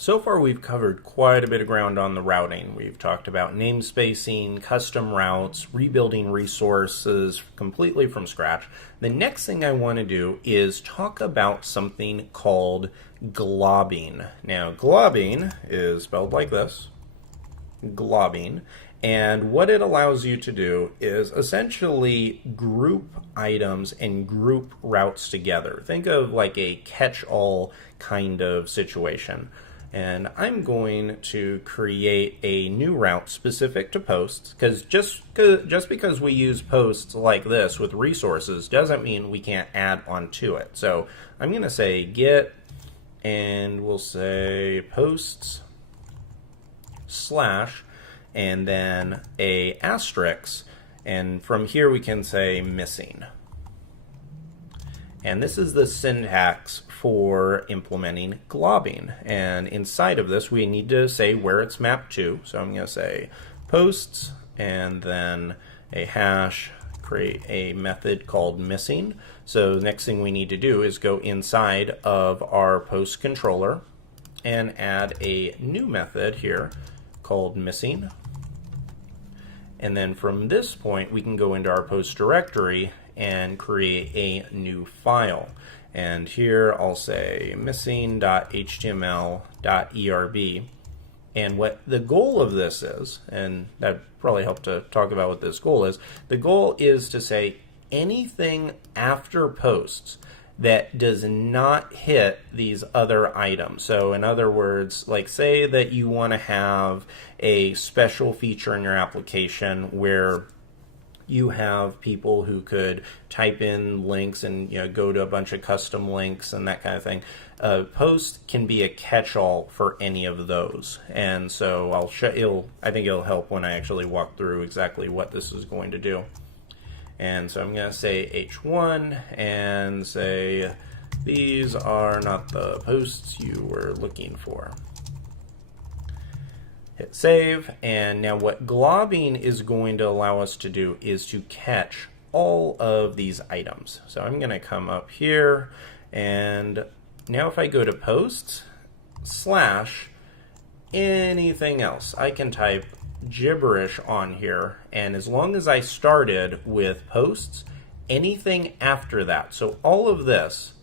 So far, we've covered quite a bit of ground on the routing. We've talked about namespacing, custom routes, rebuilding resources completely from scratch. The next thing I want to do is talk about something called globbing. Now, globbing is spelled like this, globbing. And what it allows you to do is essentially group items and group routes together. Think of like a catch-all kind of situation. And I'm going to create a new route specific to posts, because just because we use posts like this with resources doesn't mean we can't add onto it. So I'm going to say get, and we'll say posts slash, and then a asterisk, and from here we can say missing. And this is the syntax for implementing globbing. And inside of this, we need to say where it's mapped to. So I'm going to say posts, and then a hash, create a method called missing. So the next thing we need to do is go inside of our post controller and add a new method here called missing. And then from this point, we can go into our post directory and create a new file. And here I'll say missing.html.erb. And what the goal of this is, and that probably helped to talk about what this goal is, the goal is to say anything after posts that does not hit these other items. So in other words, like say that you want to have a special feature in your application where you have people who could type in links and go to a bunch of custom links and that kind of thing. Post can be a catch-all for any of those, and so I think it'll help when I actually walk through exactly what this is going to do. And so I'm going to say h1 and say these are not the posts you were looking for. Hit save, and now what globbing is going to allow us to do is to catch all of these items. So I'm going to come up here, and now if I go to posts slash anything else, I can type gibberish on here, and as long as I started with posts, anything after that, so all of this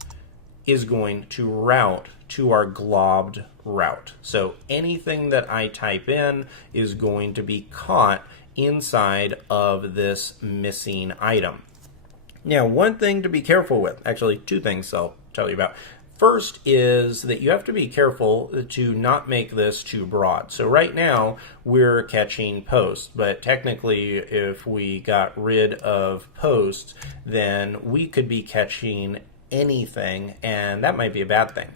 is going to route to our globbed route. So anything that I type in is going to be caught inside of this missing item. Now, one thing to be careful with, actually two things I'll tell you about. First is that you have to be careful to not make this too broad. So right now we're catching posts, but technically if we got rid of posts, then we could be catching anything, and that might be a bad thing.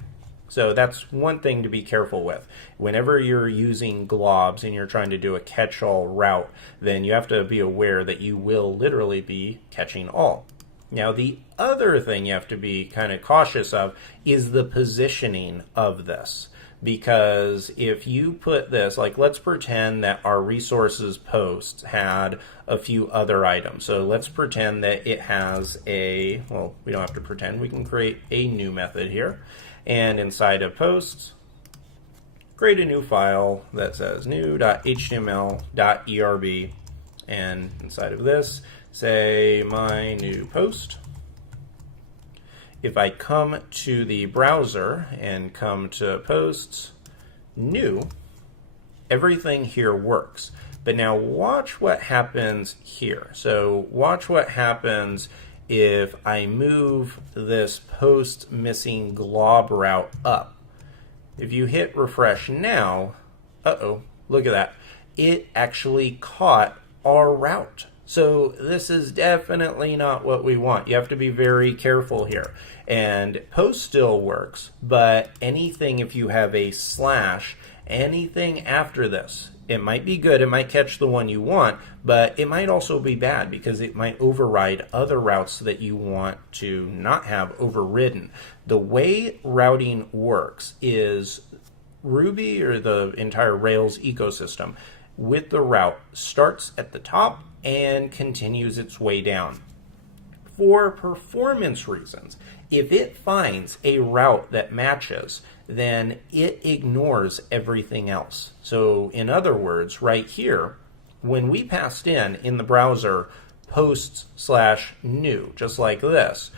So that's one thing to be careful with. Whenever you're using globs and you're trying to do a catch-all route, then you have to be aware that you will literally be catching all. Now, the other thing you have to be kind of cautious of is the positioning of this. Because if you put this, like let's pretend that our resources post had a few other items. So let's pretend that it has well, we don't have to pretend, we can create a new method here. And inside of posts, create a new file that says new.html.erb. And inside of this, say my new post. If I come to the browser and come to posts, new, everything here works. But now watch what happens here. So watch what happens if I move this post missing glob route up. If you hit refresh now, look at that. It actually caught our route. So this is definitely not what we want. You have to be very careful here. And post still works, but anything, if you have a slash, anything after this, it might be good, it might catch the one you want, but it might also be bad because it might override other routes that you want to not have overridden. The way routing works is Ruby, or the entire Rails ecosystem, with the route starts at the top and continues its way down. for performance reasons. If it finds a route that matches, then it ignores everything else. So in other words, right here, when we passed in the browser posts/new, just like this,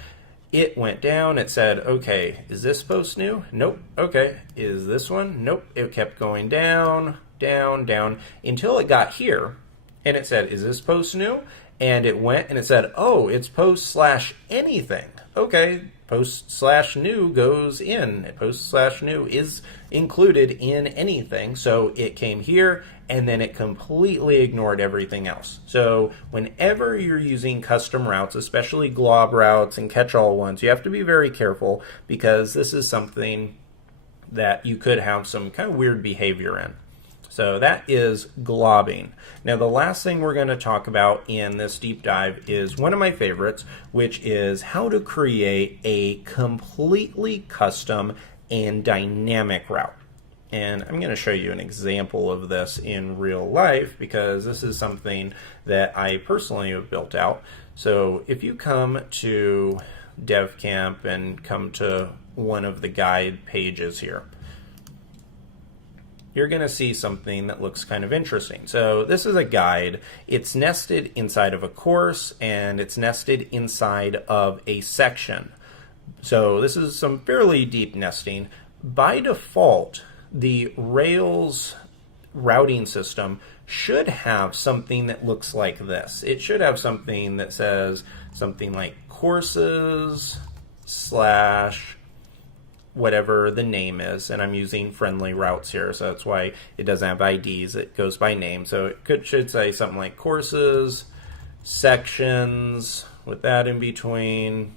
it went down, it said, okay, is this post new? Nope. Okay, is this one? Nope. It kept going down, down, down, until it got here, and it said, is this post new? And it went and it said, oh, it's post/anything. Okay, post/new goes in. Post/new is included in anything. So it came here and then it completely ignored everything else. So whenever you're using custom routes, especially glob routes and catch-all ones, you have to be very careful because this is something that you could have some kind of weird behavior in. So that is globbing. Now the last thing we're going to talk about in this deep dive is one of my favorites, which is how to create a completely custom and dynamic route. And I'm going to show you an example of this in real life because this is something that I personally have built out. So if you come to DevCamp and come to one of the guide pages here, you're going to see something that looks kind of interesting. So this is a guide. It's nested inside of a course and it's nested inside of a section. So this is some fairly deep nesting. By default, the Rails routing system should have something that looks like this. It should have something that says something like courses / whatever the name is, and I'm using friendly routes here, so that's why it doesn't have IDs, it goes by name. So it should say something like courses, sections, with that in between,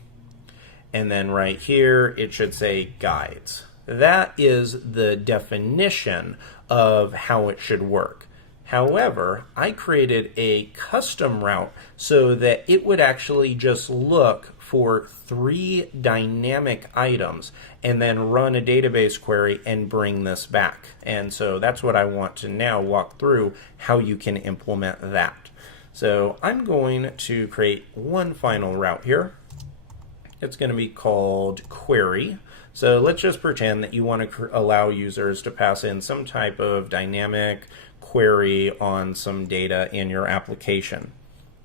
and then right here it should say guides. That is the definition of how it should work. However, I created a custom route so that it would actually just look for 3 dynamic items and then run a database query and bring this back. And so that's what I want to now walk through how you can implement that. So I'm going to create one final route here. It's going to be called query. So let's just pretend that you want to allow users to pass in some type of dynamic query on some data in your application.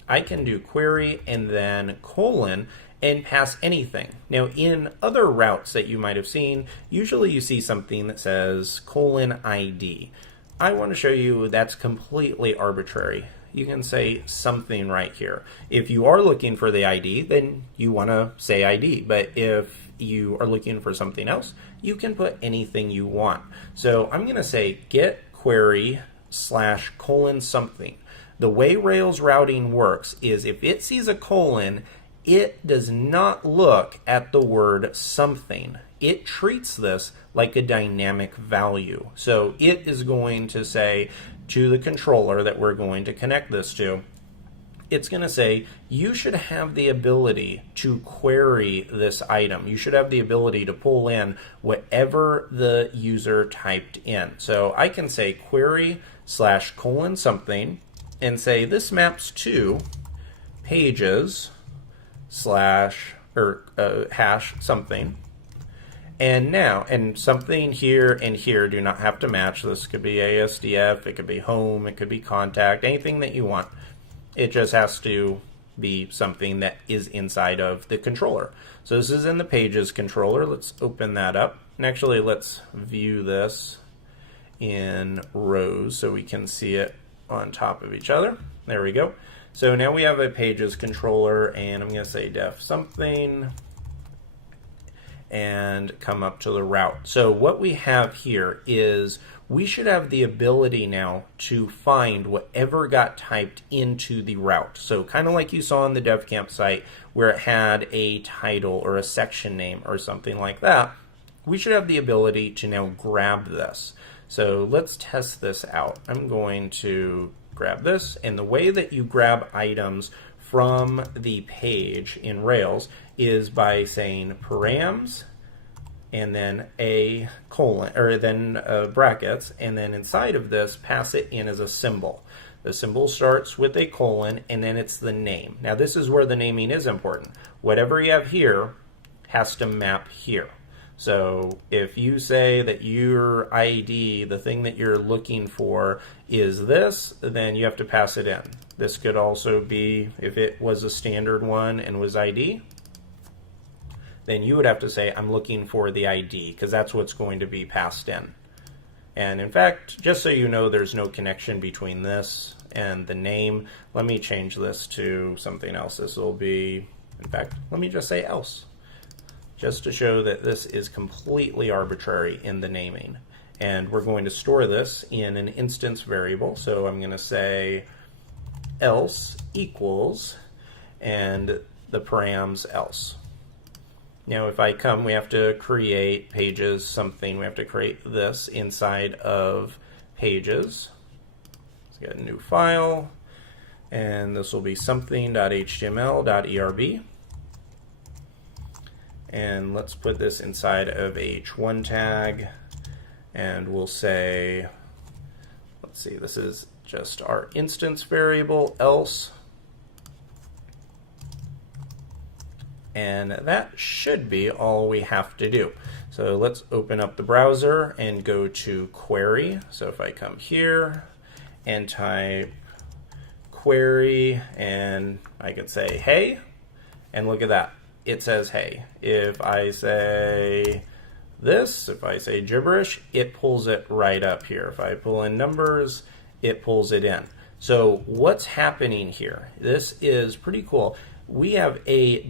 I can do query and then colon and pass anything. Now in other routes that you might have seen, usually you see something that says :ID. I want to show you that's completely arbitrary. You can say something right here. If you are looking for the ID, then you want to say ID. But if you are looking for something else, you can put anything you want. So I'm going to say get query / something. The way Rails routing works is if it sees a colon, it does not look at the word something. It treats this like a dynamic value. So it is going to say to the controller that we're going to connect this to, it's going to say, you should have the ability to query this item. You should have the ability to pull in whatever the user typed in. So I can say query / something and say this maps to pages hash something. And now, and something here and here do not have to match. This could be ASDF, it could be home, it could be contact, anything that you want. It just has to be something that is inside of the controller. So this is in the pages controller. Let's open that up. And actually, let's view this in rows so we can see it on top of each other. There we go. So now we have a pages controller, and I'm going to say def something and come up to the route. So what we have here is we should have the ability now to find whatever got typed into the route. So kind of like you saw on the DevCamp site where it had a title or a section name or something like that, we should have the ability to now grab this. So let's test this out. I'm going to grab this, and the way that you grab items from the page in Rails is by saying params and then a colon, or then brackets, and then inside of this pass it in as a symbol. The symbol starts with a colon, and then it's the name. Now this is where the naming is important. Whatever you have here has to map here. So if you say that your ID, the thing that you're looking for, is this, then you have to pass it in. This could also be, if it was a standard one and was ID, then you would have to say, I'm looking for the ID, because that's what's going to be passed in. And in fact, just so you know, there's no connection between this and the name, let me change this to something else. This will be, in fact, let me just say else, just to show that this is completely arbitrary in the naming. And we're going to store this in an instance variable. So I'm going to say else equals, and the params else. Now if I come, we have to create pages something. We have to create this inside of pages. Let's get a new file, and this will be something.html.erb. And let's put this inside of h1 tag, and we'll say, let's see, this is just our instance variable else. And that should be all we have to do. So let's open up the browser and go to query. So if I come here and type query, and I could say hey, and look at that, it says hey. If I say this, if I say gibberish, it pulls it right up here. If I pull in numbers, it pulls it in. So what's happening here? This is pretty cool. We have a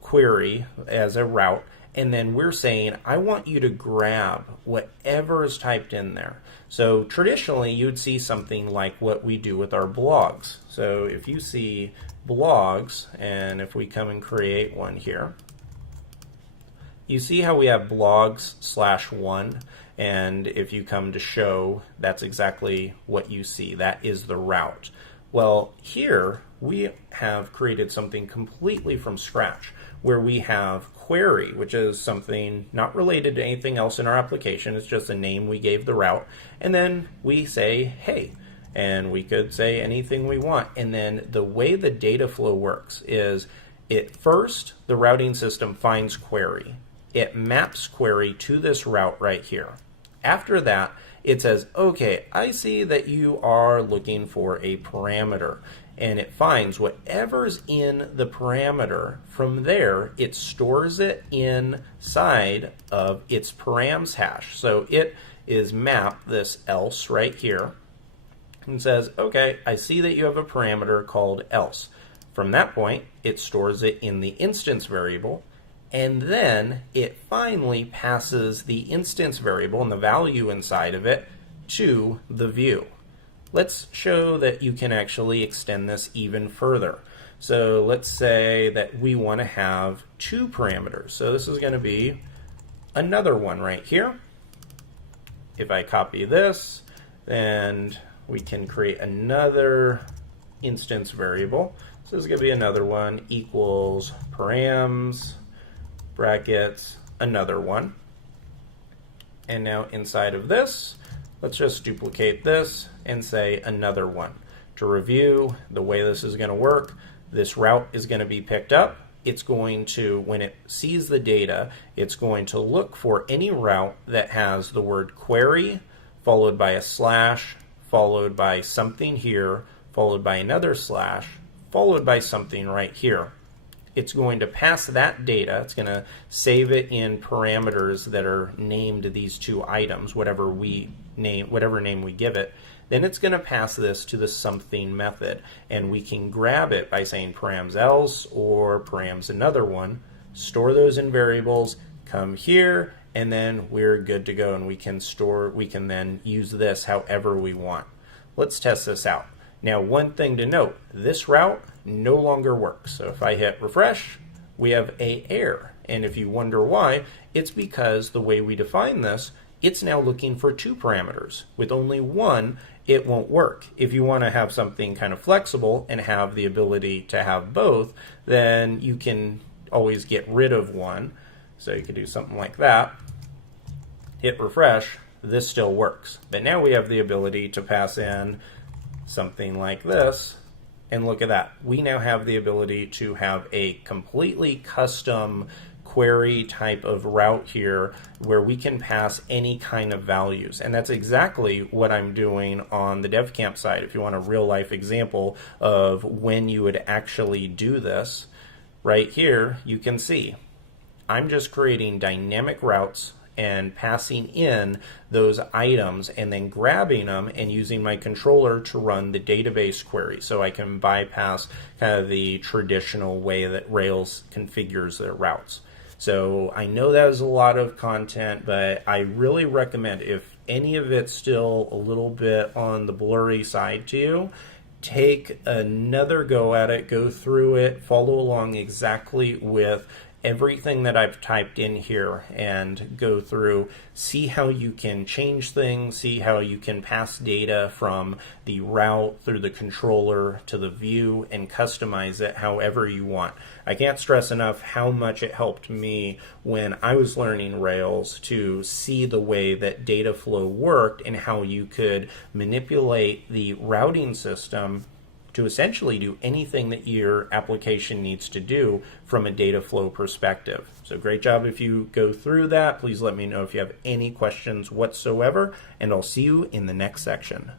query as a route, and then we're saying, I want you to grab whatever is typed in there. So traditionally, you'd see something like what we do with our blogs. So if you see blogs, and if we come and create one here, you see how we have blogs/1, and if you come to show, that's exactly what you see. That is the route. Well, here we have created something completely from scratch, where we have query, which is something not related to anything else in our application. It's just a name we gave the route. And then we say, hey, and we could say anything we want. And then the way the data flow works is, first, the routing system finds query. It maps query to this route right here. After that, it says, okay, I see that you are looking for a parameter, and it finds whatever's in the parameter. From there, it stores it inside of its params hash. So it is mapped this else right here and says, okay, I see that you have a parameter called else. From that point, it stores it in the instance variable, and then it finally passes the instance variable and the value inside of it to the view. Let's show that you can actually extend this even further. So let's say that we want to have two parameters. So this is going to be another one right here. If I copy this, then we can create another instance variable. So this is going to be another one, equals params, brackets, another one. And now inside of this, let's just duplicate this and say another one. To review, the way this is going to work, this route is going to be picked up. It's going to, when it sees the data, it's going to look for any route that has the word query, followed by a slash, followed by something here, followed by another slash, followed by something right here. It's going to pass that data. It's going to save it in parameters that are named these two items, whatever name we give it. Then it's going to pass this to the something method, and we can grab it by saying params else or params another one, store those in variables, come here, and then we're good to go, and we can then use this however we want. Let's test this out. Now, one thing to note, this route no longer works. So if I hit refresh, we have an error. And if you wonder why, it's because the way we define this, it's now looking for two parameters. With only one, it won't work. If you want to have something kind of flexible and have the ability to have both, then you can always get rid of one. So you could do something like that. Hit refresh. this still works. But now we have the ability to pass in something like this, and look at that. We now have the ability to have a completely custom query type of route here where we can pass any kind of values. And that's exactly what I'm doing on the DevCamp side. If you want a real life example of when you would actually do this, right here you can see I'm just creating dynamic routes and passing in those items and then grabbing them and using my controller to run the database query, so I can bypass kind of the traditional way that Rails configures their routes. So I know that was a lot of content, but I really recommend, if any of it's still a little bit on the blurry side to you, take another go at it, go through it, follow along exactly with everything that I've typed in here and go through, see how you can change things, see how you can pass data from the route through the controller to the view and customize it however you want. I can't stress enough how much it helped me when I was learning Rails to see the way that data flow worked and how you could manipulate the routing system to essentially do anything that your application needs to do from a data flow perspective. So great job if you go through that. Please let me know if you have any questions whatsoever, and I'll see you in the next section.